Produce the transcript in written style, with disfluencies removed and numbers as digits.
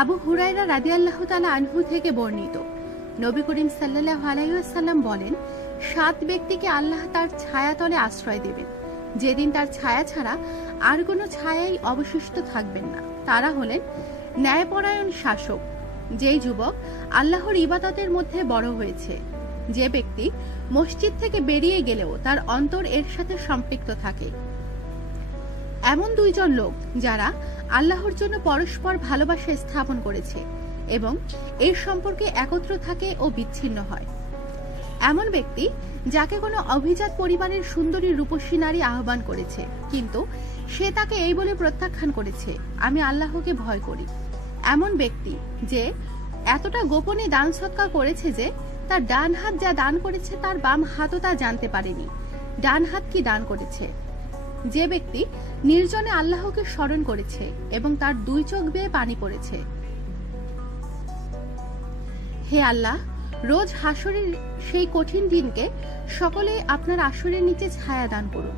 আবু হুরায়রা রাদিয়াল্লাহু তাআলা আনহু থেকে বর্ণিত, নবী করিম সাল্লাল্লাহু আলাইহি ওয়াসাল্লাম বলেন, 7 ব্যক্তিকে আল্লাহ তার ছায়াতলে আশ্রয় দেবেন, যেদিন তার ছায়া ছাড়া আর কোনো ছায়াই অবশিষ্ট থাকবেন না। তারা হলেন ন্যায়পরায়ণ শাসক, যেই যুবক আল্লাহর ইবাদতের মধ্যে বড় হয়েছে, যে ব্যক্তি মসজিদ থেকে বেরিয়ে গেলেও তার অন্তর এর সাথে সম্পৃক্ত থাকে। এমন 2 জন লোক যারা আল্লাহর জন্য পরস্পর ভালোবাসা স্থাপন করেছে এবং এর সম্পর্কে একত্র থাকে ও বিচ্ছিন্ন হয়। এমন ব্যক্তি যাকে কোনো অভিজাত পরিবারের সুন্দরী রূপসী নারী আহ্বান করেছে, কিন্তু সে তাকে এই বলে প্রত্যাখ্যান করেছে, আমি আল্লাহকে ভয় করি। এমন ব্যক্তি যে এতটা গোপনে দান সৎকার করেছে যে তার ডান হাত যা দান করেছে তার বাম হাতও তা জানতে পারেনি ডান হাত কি দান করেছে। যে ব্যক্তি নির্জনে আল্লাহকে স্মরণ করেছে এবং তার 2 চোখ বেয়ে পানি পড়েছে। হে আল্লাহ, রোজ হাসরের সেই কঠিন দিনকে সকলে আপনার আসরের নিচে ছায়া দান করুন।